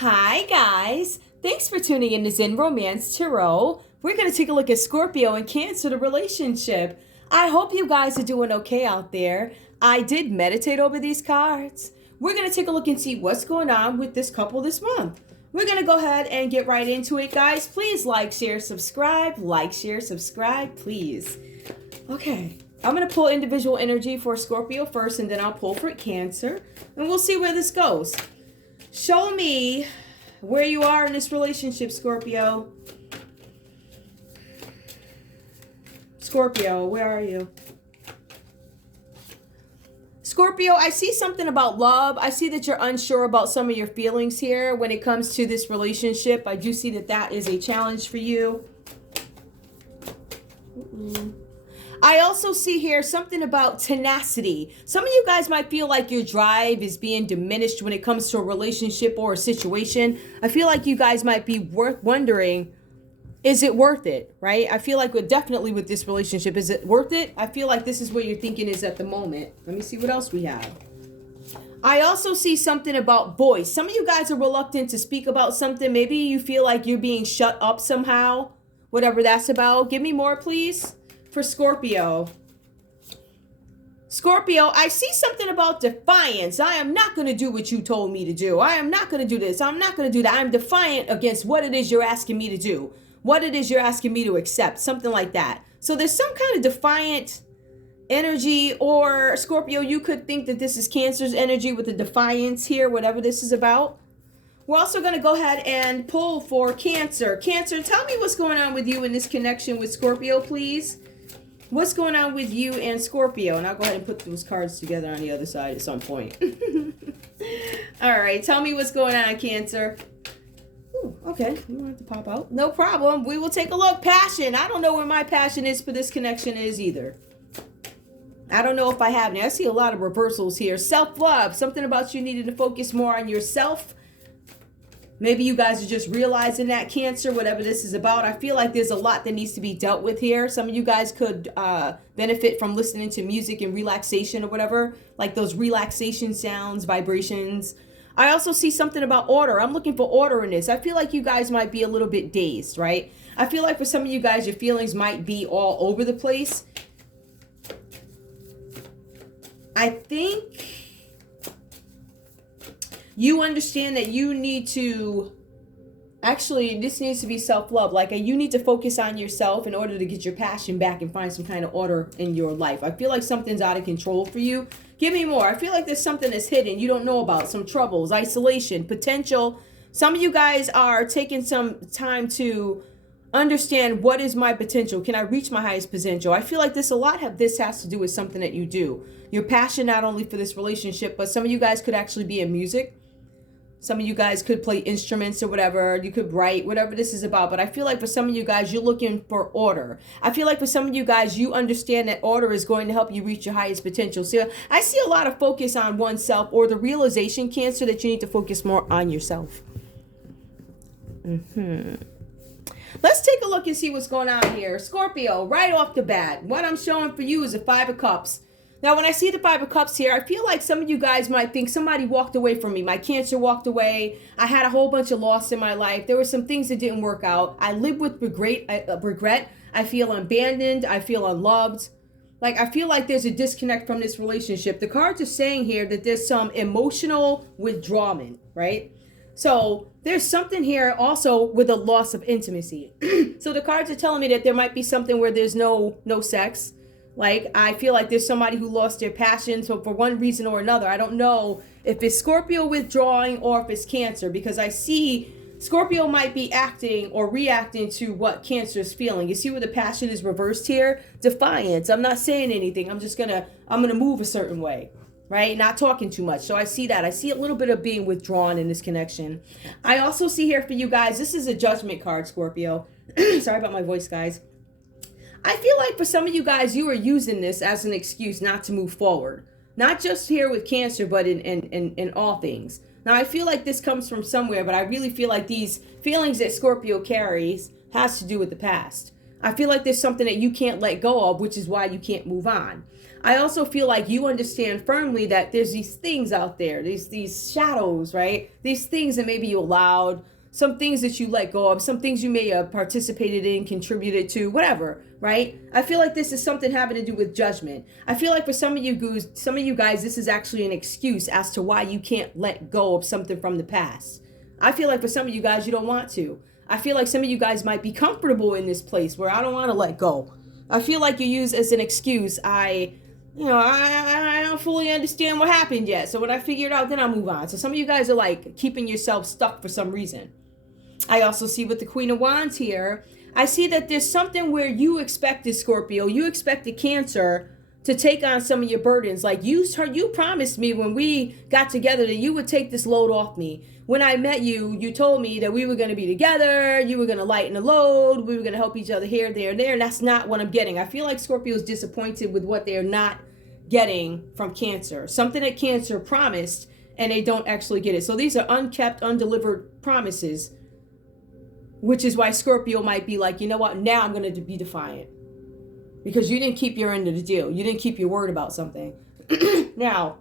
Hi guys, thanks for tuning in to Zen Romance Tarot. We're going to take a look at Scorpio and Cancer, the relationship. I hope you guys are doing okay out there. I did meditate over these cards. We're going to take a look and see what's going on with this couple this month. We're going to go ahead and get right into it, guys. Please like, share, subscribe. Like, share, subscribe, please. Okay, I'm going to pull individual energy for Scorpio first, and then I'll pull for Cancer. And we'll see where this goes. Show me where you are in this relationship, Scorpio. Scorpio, where are you? Scorpio, I see something about love. I see that you're unsure about some of your feelings here when it comes to this relationship. I do see that that is a challenge for you. I also see here something about tenacity. Some of you guys might feel like your drive is being diminished when it comes to a relationship or a situation. I feel like you guys might be wondering, is it worth it, right? I feel like definitely with this relationship, is it worth it? I feel like this is where your thinking is at the moment. Let me see what else we have. I also see something about voice. Some of you guys are reluctant to speak about something. Maybe you feel like you're being shut up somehow, whatever that's about. Give me more, please. For Scorpio. Scorpio, I see something about defiance. I am not going to do what you told me to do. I am not going to do this. I'm not going to do that. I'm defiant against what it is you're asking me to do. What it is you're asking me to accept. Something like that. So there's some kind of defiant energy, or Scorpio, you could think that this is Cancer's energy with the defiance here, whatever this is about. We're also going to go ahead and pull for Cancer. Cancer, tell me what's going on with you in this connection with Scorpio, please. What's going on with you and Scorpio? And I'll go ahead and put those cards together on the other side at some point. All right, tell me what's going on, Cancer. Ooh, okay, you don't have to pop out. No problem. We will take a look. Passion. I don't know where my passion is for this connection is either. I don't know if I have any. I see a lot of reversals here. Self-love. Something about you needing to focus more on yourself. Maybe you guys are just realizing that, Cancer, whatever this is about. I feel like there's a lot that needs to be dealt with here. Some of you guys could benefit from listening to music and relaxation or whatever, like those relaxation sounds, vibrations. I also see something about order. I'm looking for order in this. I feel like you guys might be a little bit dazed, right? I feel like for some of you guys, your feelings might be all over the place. I think you understand that you need to, actually, this needs to be self-love. Like you need to focus on yourself in order to get your passion back and find some kind of order in your life. I feel like something's out of control for you. Give me more. I feel like there's something that's hidden you don't know about. Some troubles, isolation, potential. Some of you guys are taking some time to understand, what is my potential? Can I reach my highest potential? I feel like this has to do with something that you do. Your passion not only for this relationship, but some of you guys could actually be in music. Some of you guys could play instruments or whatever. You could write, whatever this is about. But I feel like for some of you guys, you're looking for order. I feel like for some of you guys, you understand that order is going to help you reach your highest potential. So I see a lot of focus on oneself, or the realization, Cancer, that you need to focus more on yourself. Let's take a look and see what's going on here. Scorpio, right off the bat, what I'm showing for you is a 5 of Cups. Now, when I see the 5 of Cups here, I feel like some of you guys might think somebody walked away from me. My Cancer walked away. I had a whole bunch of loss in my life. There were some things that didn't work out. I live with regret. I feel abandoned. I feel unloved. Like, I feel like there's a disconnect from this relationship. The cards are saying here that there's some emotional withdrawal, right? So there's something here also with a loss of intimacy. So the cards are telling me that there might be something where there's no sex. Like, I feel like there's somebody who lost their passion. So for one reason or another, I don't know if it's Scorpio withdrawing or if it's Cancer, because I see Scorpio might be acting or reacting to what Cancer is feeling. You see where the passion is reversed here? Defiance. I'm not saying anything. I'm going to move a certain way, right? Not talking too much. So I see that. I see a little bit of being withdrawn in this connection. I also see here for you guys, this is a Judgment card, Scorpio. Sorry about my voice, guys. I feel like for some of you guys, you are using this as an excuse not to move forward. Not just here with Cancer, but in all things. Now, I feel like this comes from somewhere, but I really feel like these feelings that Scorpio carries has to do with the past. I feel like there's something that you can't let go of, which is why you can't move on. I also feel like you understand firmly that there's these things out there, these shadows, right? These things that maybe you allowed, some things that you let go of, some things you may have participated in, contributed to, whatever, right? I feel like this is something having to do with judgment. I feel like for some of you guys, this is actually an excuse as to why you can't let go of something from the past. I feel like for some of you guys, you don't want to. I feel like some of you guys might be comfortable in this place where I don't want to let go. I feel like you use as an excuse, I don't fully understand what happened yet. So when I figure it out, then I'll move on. So some of you guys are like keeping yourself stuck for some reason. I also see with the Queen of Wands here, I see that there's something where you expected, Scorpio, you expected Cancer to take on some of your burdens. Like you promised me when we got together that you would take this load off me. When I met you, you told me that we were going to be together, you were going to lighten the load, we were going to help each other here, there, and there, and that's not what I'm getting. I feel like Scorpio is disappointed with what they're not getting from Cancer. Something that Cancer promised, and they don't actually get it. So these are unkept, undelivered promises, which is why Scorpio might be like, you know what, now I'm going to be defiant. Because you didn't keep your end of the deal. You didn't keep your word about something. Now,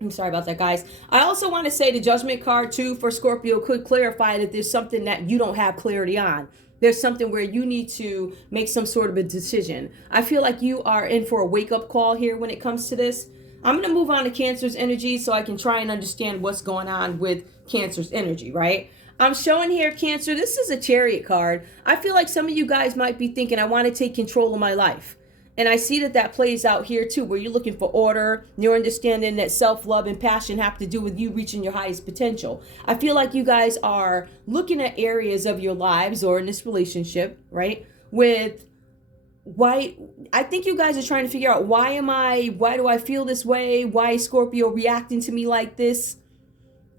I'm sorry about that, guys. I also want to say the Judgment card, too, for Scorpio could clarify that there's something that you don't have clarity on. There's something where you need to make some sort of a decision. I feel like you are in for a wake-up call here when it comes to this. I'm going to move on to Cancer's energy so I can try and understand what's going on with Cancer's energy, right? I'm showing here, Cancer, this is a Chariot card. I feel like some of you guys might be thinking, I want to take control of my life. And I see that that plays out here too, where you're looking for order. You're understanding that self-love and passion have to do with you reaching your highest potential. I feel like you guys are looking at areas of your lives or in this relationship, right? With why, I think you guys are trying to figure out, why do I feel this way? Why is Scorpio reacting to me like this?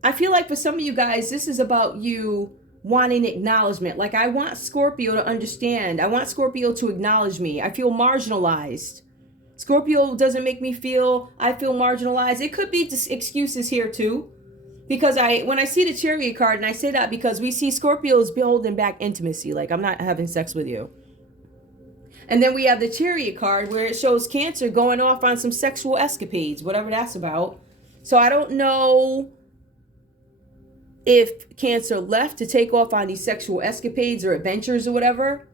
I feel like for some of you guys, this is about you wanting acknowledgement. Like, I want Scorpio to understand. I want Scorpio to acknowledge me. I feel marginalized. Scorpio doesn't make me feel, I feel marginalized. It could be just excuses here too. Because when I see the Chariot card, and I say that because we see Scorpios holding back intimacy. Like, I'm not having sex with you. And then we have the Chariot card where it shows Cancer going off on some sexual escapades, whatever that's about. So I don't know if Cancer left to take off on these sexual escapades or adventures or whatever.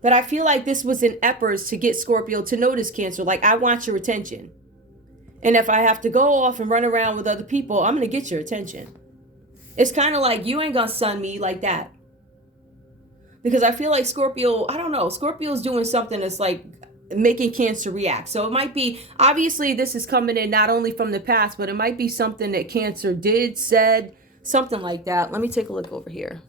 But I feel like this was an effort to get Scorpio to notice Cancer. Like, I want your attention. And if I have to go off and run around with other people, I'm going to get your attention. It's kind of like, you ain't going to sun me like that. Because I feel like Scorpio, I don't know, Scorpio's doing something that's like making Cancer react. So it might be, obviously this is coming in not only from the past, but it might be something that Cancer did, said, something like that. Let me take a look over here.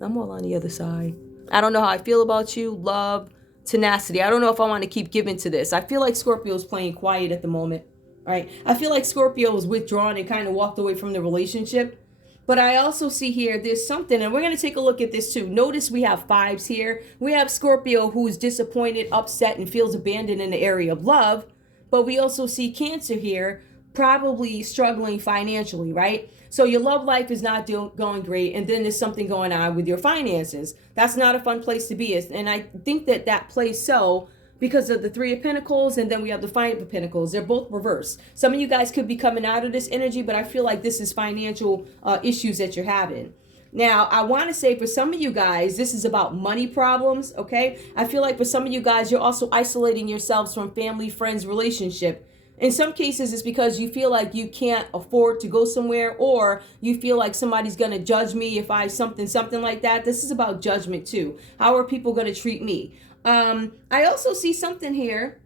I'm all on the other side. I don't know how I feel about you. Love, tenacity. I don't know if I want to keep giving to this. I feel like Scorpio's playing quiet at the moment. All right. I feel like Scorpio was withdrawn and kind of walked away from the relationship. But I also see here, there's something, and we're going to take a look at this too. Notice we have fives here. We have Scorpio who's disappointed, upset, and feels abandoned in the area of love. But we also see Cancer here, probably struggling financially, right? So your love life is not going great, and then there's something going on with your finances. That's not a fun place to be. And I think that plays so because of the Three of Pentacles, and then we have the Five of Pentacles. They're both reversed. Some of you guys could be coming out of this energy, but I feel like this is financial issues that you're having. Now, I want to say for some of you guys, this is about money problems, okay? I feel like for some of you guys, you're also isolating yourselves from family, friends, relationship. In some cases, it's because you feel like you can't afford to go somewhere, or you feel like somebody's going to judge me if I something like that. This is about judgment too. How are people going to treat me? I also see something here.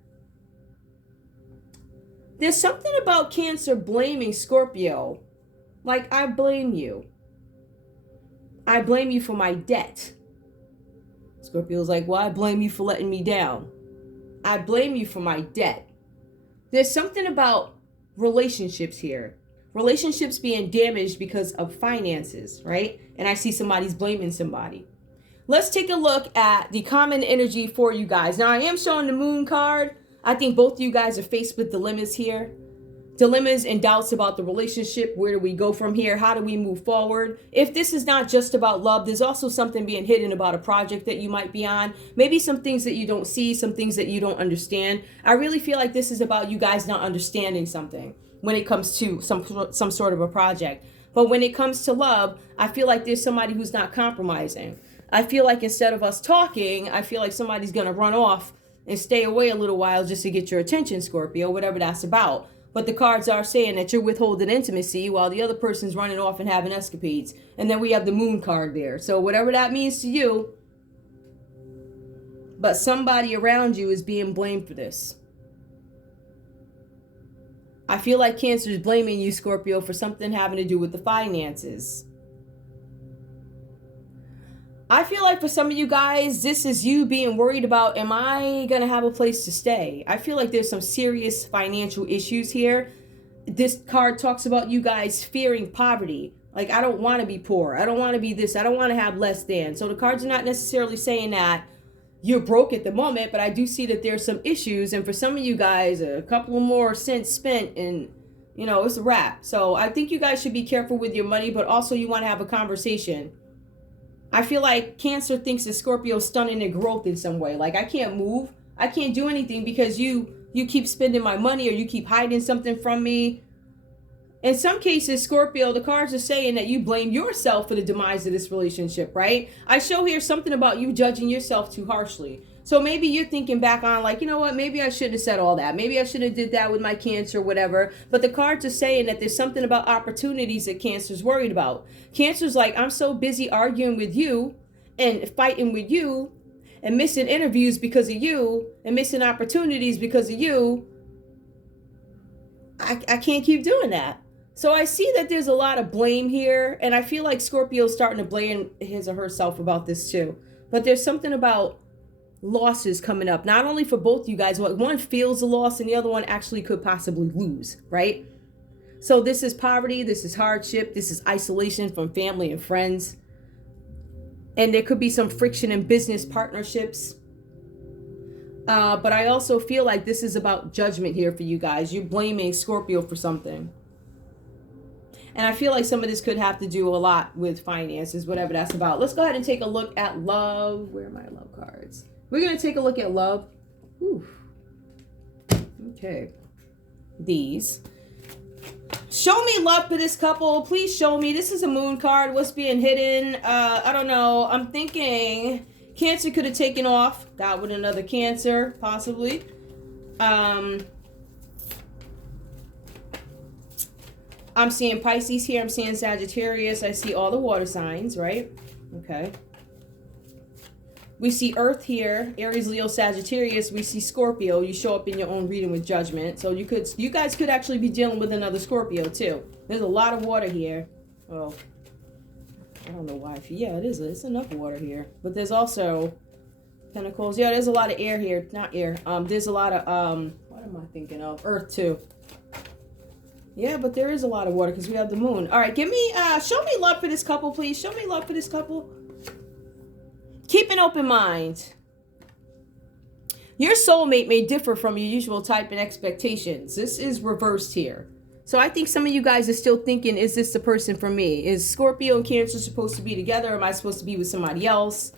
There's something about Cancer blaming Scorpio. Like, I blame you. I blame you for my debt. Scorpio's like, well, I blame you for letting me down. I blame you for my debt. There's something about relationships here. Relationships being damaged because of finances, right? And I see somebody's blaming somebody. Let's take a look at the common energy for you guys. Now, I am showing the Moon card. I think both of you guys are faced with dilemmas here. dilemmas and doubts about the relationship. Where do we go from here? How do we move forward? If this is not just about love, there's also something being hidden about a project that you might be on. Maybe some things that you don't see, some things that you don't understand. I really feel like this is about you guys not understanding something when it comes to some sort of a project. But when it comes to love, I feel like there's somebody who's not compromising. I feel like instead of us talking, I feel like somebody's going to run off and stay away a little while just to get your attention, Scorpio, whatever that's about. But the cards are saying that you're withholding intimacy while the other person's running off and having escapades. And then we have the moon card there. So whatever that means to you, but somebody around you is being blamed for this. I feel like Cancer is blaming you, Scorpio, for something having to do with the finances. I feel like for some of you guys, this is you being worried about, am I going to have a place to stay? I feel like there's some serious financial issues here. This card talks about you guys fearing poverty. Like, I don't want to be poor. I don't want to be this. I don't want to have less than. So the cards are not necessarily saying that you're broke at the moment, but I do see that there's some issues. And for some of you guys, a couple more cents spent and, you know, it's a wrap. So I think you guys should be careful with your money, but also you want to have a conversation. I feel like Cancer thinks that Scorpio is stunning their growth in some way. Like, I can't move. I can't do anything because you keep spending my money or you keep hiding something from me. In some cases, Scorpio, the cards are saying that you blame yourself for the demise of this relationship, right? I show here something about you judging yourself too harshly. So maybe you're thinking back on like, you know what, maybe I shouldn't have said all that. Maybe I should have did that with my Cancer, whatever. But the cards are saying that there's something about opportunities that Cancer's worried about. Cancer's like, I'm so busy arguing with you and fighting with you and missing interviews because of you and missing opportunities because of you. I can't keep doing that. So I see that there's a lot of blame here. And I feel like Scorpio's starting to blame his or herself about this too. But there's something about losses coming up, not only for both you guys, one feels a loss and the other one actually could possibly lose, right? So this is poverty, this is hardship, this is isolation from family and friends, and there could be some friction in business partnerships, but I also feel like this is about judgment here for you guys. You're blaming Scorpio for something, and I feel like some of this could have to do a lot with finances, whatever that's about. Let's go ahead and take a look at love. Where are my love cards? We're going to take a look at love. Ooh. Okay. These. Show me love for this couple. Please show me. This is a moon card. What's being hidden? I don't know. I'm thinking Cancer could have taken off. Got with another Cancer, possibly. I'm seeing Pisces here. I'm seeing Sagittarius. I see all the water signs, right? Okay. We see Earth here, Aries, Leo, Sagittarius. We see Scorpio. You show up in your own reading with judgment. So you guys could actually be dealing with another Scorpio too. There's a lot of water here. Oh, I don't know why. Yeah, it is. It's enough water here. But there's also Pentacles. Yeah, there's a lot of air here. Not air. There's a lot of what am I thinking of? Earth too. Yeah, but there is a lot of water because we have the moon. All right, give me show me love for this couple, please. Show me love for this couple. Keep an open mind. Your soulmate may differ from your usual type and expectations. This is reversed here. So I think some of you guys are still thinking, is this the person for me? Is Scorpio and Cancer supposed to be together? Or am I supposed to be with somebody else?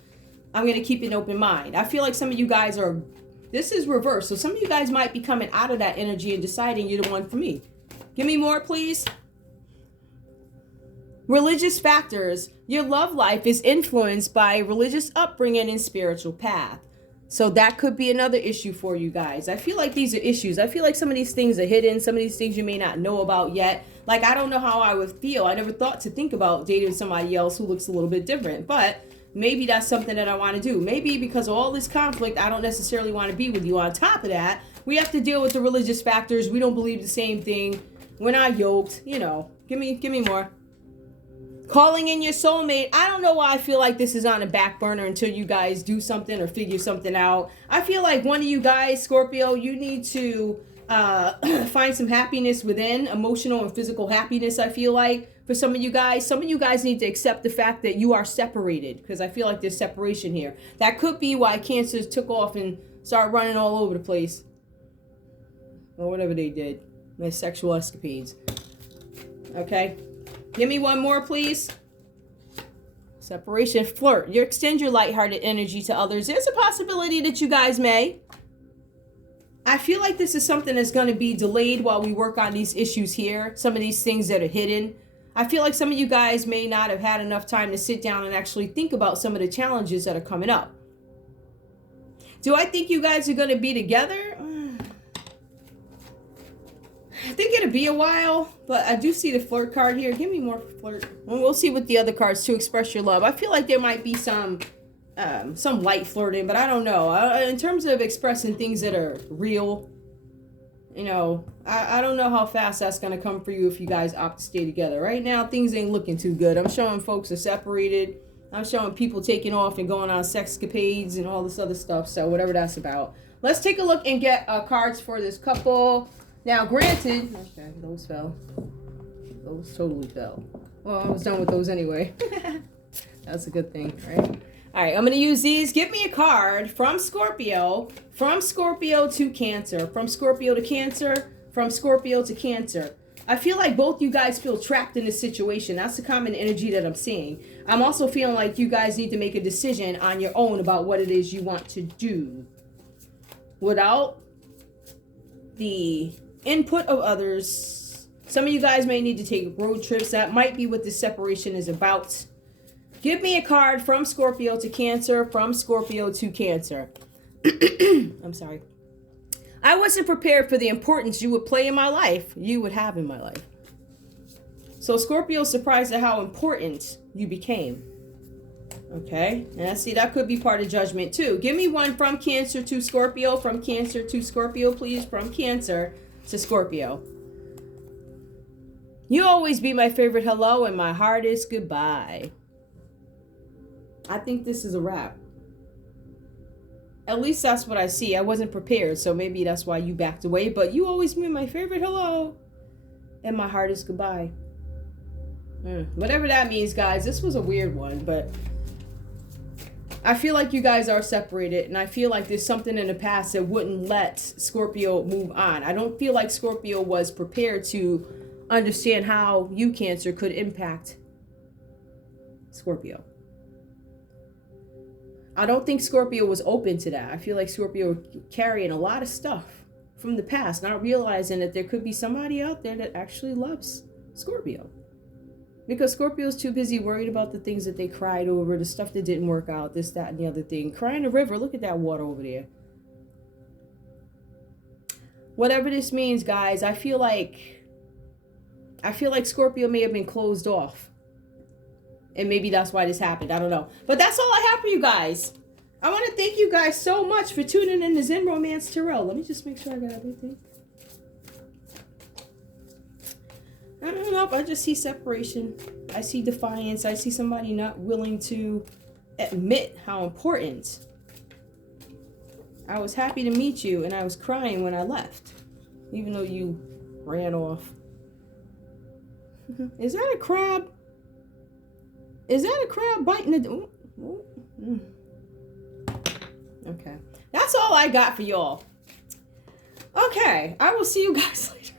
I'm going to keep an open mind. I feel like some of you guys are, this is reversed. So some of you guys might be coming out of that energy and deciding you're the one for me. Give me more, please. Religious factors. Your love life is influenced by religious upbringing and spiritual path. So that could be another issue for you guys. I feel like these are issues. I feel like some of these things are hidden. Some of these things you may not know about yet. Like, I don't know how I would feel. I never thought to think about dating somebody else who looks a little bit different. But maybe that's something that I want to do. Maybe because of all this conflict, I don't necessarily want to be with you. On top of that, we have to deal with the religious factors. We don't believe the same thing. We're not yoked. You know, give me more. Calling in your soulmate. I don't know why I feel like this is on a back burner until you guys do something or figure something out. I feel like one of you guys, Scorpio, you need to find some happiness within, emotional and physical happiness. I feel like for some of you guys need to accept the fact that you are separated, because I feel like there's separation here. That could be why Cancers took off and started running all over the place or whatever they did. My sexual escapades. Okay. Give me one more, please. Separation, flirt. You extend your lighthearted energy to others. There's a possibility that you guys may. I feel like this is something that's going to be delayed while we work on these issues here. Some of these things that are hidden. I feel like some of you guys may not have had enough time to sit down and actually think about some of the challenges that are coming up. Do I think you guys are going to be together? I think it'll be a while, but I do see the flirt card here. Give me more flirt. And we'll see with the other cards to express your love. I feel like there might be some light flirting, but I don't know. In terms of expressing things that are real, you know, I don't know how fast that's going to come for you if you guys opt to stay together. Right now, things ain't looking too good. I'm showing folks are separated. I'm showing people taking off and going on sexcapades and all this other stuff. So whatever that's about. Let's take a look and get cards for this couple. Now, granted, okay, those fell. Those totally fell. Well, I was done with those anyway. That's a good thing, right? All right, I'm going to use these. Give me a card from Scorpio to Cancer, from Scorpio to Cancer, from Scorpio to Cancer. I feel like both you guys feel trapped in this situation. That's the common energy that I'm seeing. I'm also feeling like you guys need to make a decision on your own about what it is you want to do without the input of others. Some of you guys may need to take road trips. That might be what this separation is about. Give me a card from Scorpio to Cancer, from Scorpio to Cancer. I'm sorry. I wasn't prepared for the importance you would play in my life, you would have in my life. So Scorpio's surprised at how important you became. Okay, and I see that could be part of judgment too. Give me one from Cancer to Scorpio, from Cancer to Scorpio, please, from Cancer to Scorpio. You always be my favorite hello and my hardest goodbye. I think this is a wrap. At least that's what I see. I wasn't prepared, so maybe that's why you backed away. But you always be my favorite hello and my hardest goodbye. Whatever that means, guys. This was a weird one, but I feel like you guys are separated, and I feel like there's something in the past that wouldn't let Scorpio move on. I don't feel like Scorpio was prepared to understand how you, Cancer, could impact Scorpio. I don't think Scorpio was open to that. I feel like Scorpio carrying a lot of stuff from the past, not realizing that there could be somebody out there that actually loves Scorpio. Because Scorpio's too busy worried about the things that they cried over, the stuff that didn't work out, this, that, and the other thing. Crying a river, look at that water over there. Whatever this means, guys, I feel like Scorpio may have been closed off. And maybe that's why this happened. I don't know. But that's all I have for you guys. I want to thank you guys so much for tuning in to Zen Romance Tarot. Let me just make sure I got everything. I don't know. I just see separation. I see defiance. I see somebody not willing to admit how important. I was happy to meet you, and I was crying when I left. Even though you ran off. Is that a crab? Is that a crab biting the... Okay. That's all I got for y'all. Okay. I will see you guys later.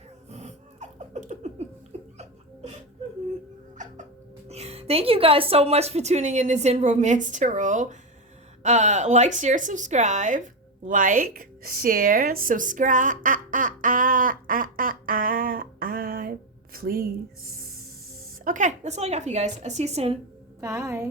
Thank you guys so much for tuning in to Zen Romance Tarot. Like, share, subscribe. Like, share, subscribe. Please. Okay. That's all I got for you guys. I'll see you soon. Bye.